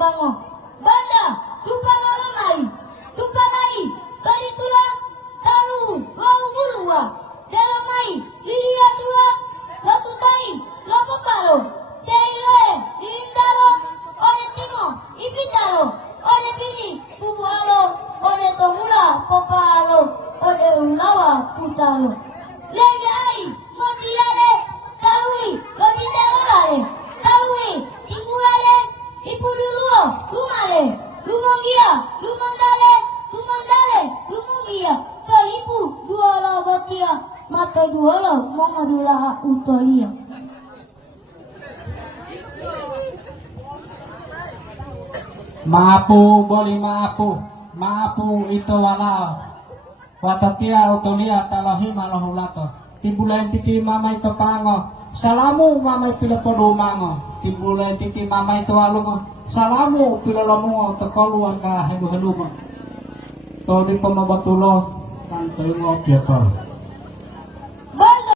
bango. Banda, lupa malamai, lupa lai, tadi tulang, talu, wau bulua, dalamai, lilia tua, batu tai, lopo palo, teile, lindalo, ode timo, ibitalo, ode bini, bubualo, ode tomula, popalo, ode ulawa, putalo. Lege ai, motiale, talui, lobitalo lale, talui, ibuale, ibu dulu, lumale, lumongia, lumondale, lumongia, kalipu dua la batia, mata dua la mongadulaha utolia. Maapu boli maapu ito walao. Watatia utolia talahi malahulato. Timbulan titi mama ito pango. Salamu mama pila podumango. Timbulan titi mama ito alungo. Salamu pila lamungo tekoluan ka helu-helumo. To di pamabatulo kan tulungo piatol.